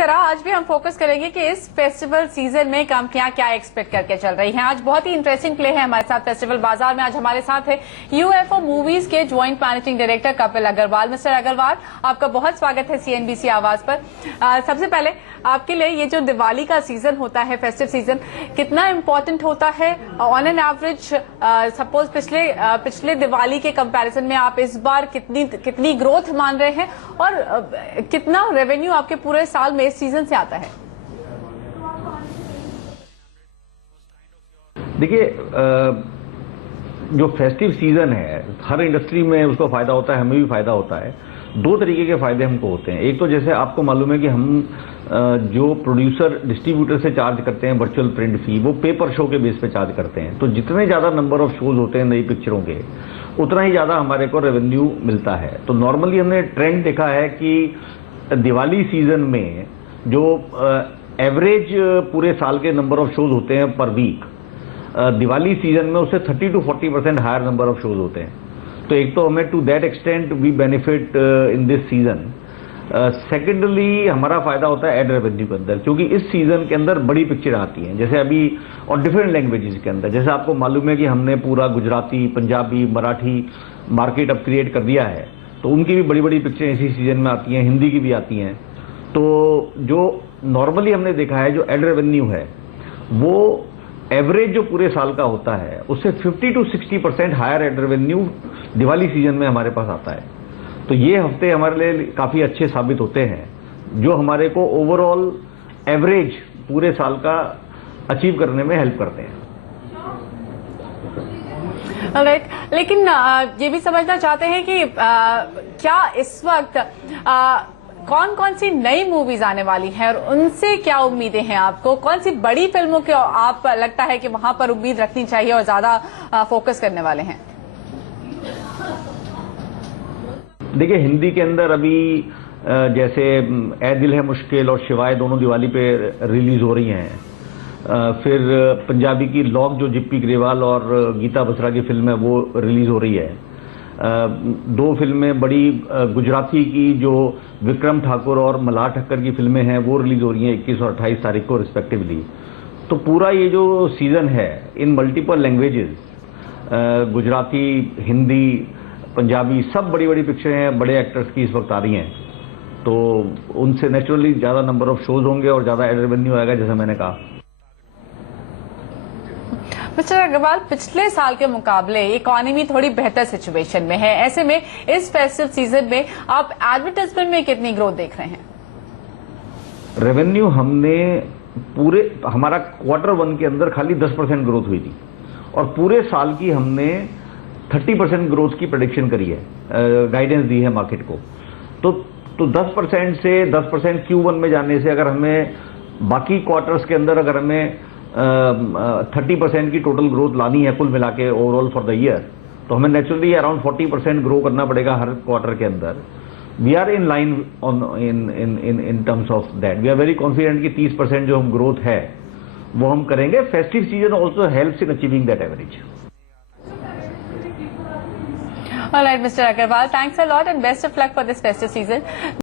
तरह आज भी हम फोकस करेंगे कि इस फेस्टिवल सीजन में कंपनियां क्या एक्सपेक्ट करके चल रही हैं। आज बहुत ही इंटरेस्टिंग प्ले है हमारे साथ फेस्टिवल बाजार में। आज हमारे साथ है यूएफओ मूवीज के joint managing director Kapil Agarwal. Mister Agarwal, आपका बहुत स्वागत है सीएनबीसी आवाज पर। सबसे पहले आपके लिए ये जो दिवाली का सीजन होता है, फेस्टिव सीजन, कितना इम्पोर्टेंट होता है ऑन एन एवरेज? सपोज पिछले दिवाली के कंपैरिजन में आप इस बार कितनी ग्रोथ मान रहे हैं और कितना रेवेन्यू आपके पूरे साल में इस सीजन से आता है? देखिए, जो फेस्टिव सीजन है हर इंडस्ट्री में उसको फायदा होता है, हमें भी फायदा होता है। दो तरीके के फायदे हमको होते हैं। एक तो जैसे आपको मालूम है कि हम जो प्रोड्यूसर डिस्ट्रीब्यूटर से चार्ज करते हैं वर्चुअल प्रिंट फी, वो पेपर शो के बेस पे चार्ज करते हैं। तो जितने ज्यादा नंबर ऑफ शोज होते हैं नई पिक्चरों के, उतना ही ज्यादा हमारे को रेवेन्यू मिलता है। तो नॉर्मली हमने ट्रेंड देखा है कि दिवाली सीजन में जो एवरेज पूरे साल के नंबर ऑफ शोज होते हैं पर वीक, दिवाली सीजन में उससे 30 to 40% higher number of shows होते हैं। तो एक तो हमें to that extent we benefit in this season. Secondly हमारा फायदा होता है एड रेवेन्यू के अंदर, क्योंकि इस सीजन के अंदर बड़ी पिक्चर आती हैं जैसे अभी, और डिफरेंट लैंग्वेजेस के अंदर। जैसे आपको मालूम है कि हमने पूरा गुजराती, पंजाबी, मराठी मार्केट अब क्रिएट कर दिया है, तो उनकी भी बड़ी बड़ी पिक्चरें इसी सीजन में आती हैं, हिंदी की भी आती हैं। तो जो नॉर्मली हमने देखा है जो एड रेवेन्यू है वो एवरेज जो पूरे साल का होता है उससे 50 to 60% higher ad revenue Diwali season में हमारे पास आता है। तो ये हफ्ते हमारे लिए काफी अच्छे साबित होते हैं जो हमारे को ओवरऑल एवरेज पूरे साल का अचीव करने में हेल्प करते हैं। राइट, लेकिन ये भी समझना चाहते हैं कि क्या इस वक्त कौन कौन सी नई मूवीज आने वाली हैं और उनसे क्या उम्मीदें हैं आपको? कौन सी बड़ी फिल्मों की आप लगता है कि वहां पर उम्मीद रखनी चाहिए और ज्यादा फोकस करने वाले हैं? देखिए, हिंदी के अंदर अभी जैसे ए दिल है मुश्किल और शिवाय दोनों दिवाली पे रिलीज हो रही हैं। फिर पंजाबी की लॉक जो जिप्पी ग्रेवाल और गीता बसरा की फिल्म है वो रिलीज हो रही है। दो फिल्में बड़ी गुजराती की जो विक्रम ठाकुर और मल्हार ठक्कर की फिल्में हैं वो रिलीज हो रही हैं 21 और 28 तारीख को रिस्पेक्टिवली। तो पूरा ये जो सीजन है इन मल्टीपल लैंग्वेजेस, गुजराती, हिंदी, पंजाबी, सब बड़ी बड़ी पिक्चरें हैं, बड़े एक्टर्स की इस वक्त आ रही हैं। तो उनसे नेचुरली ज्यादा नंबर ऑफ शोज होंगे और ज्यादा एड रेवेन्यू आएगा, जैसा मैंने कहा। मिस्टर अग्रवाल, पिछले साल के मुकाबले इकोनॉमी थोड़ी बेहतर सिचुएशन में है, ऐसे में इस फेस्टिव सीजन में आप एडवर्टाइजमेंट में कितनी ग्रोथ देख रहे हैं? रेवेन्यू हमने पूरे, हमारा Q1 के अंदर खाली 10% ग्रोथ हुई थी और पूरे साल की हमने 30% ग्रोथ की प्रेडिक्शन करी है, गाइडेंस दी है मार्केट को। तो 10% से 10% Q1 में जाने से अगर हमें बाकी क्वार्टर्स के अंदर अगर हमें 30% की टोटल ग्रोथ लानी है कुल मिला के ओवरऑल फॉर द ईयर, तो हमें नेचुरली अराउंड 40% ग्रो करना पड़ेगा हर क्वार्टर के अंदर। We are in line on in terms of that. We are very confident कि 30% जो हम ग्रोथ है वो हम करेंगे। Festive season also helps in achieving that average. All right, Mr. Agarwal, thanks a lot and best of luck for this festive season.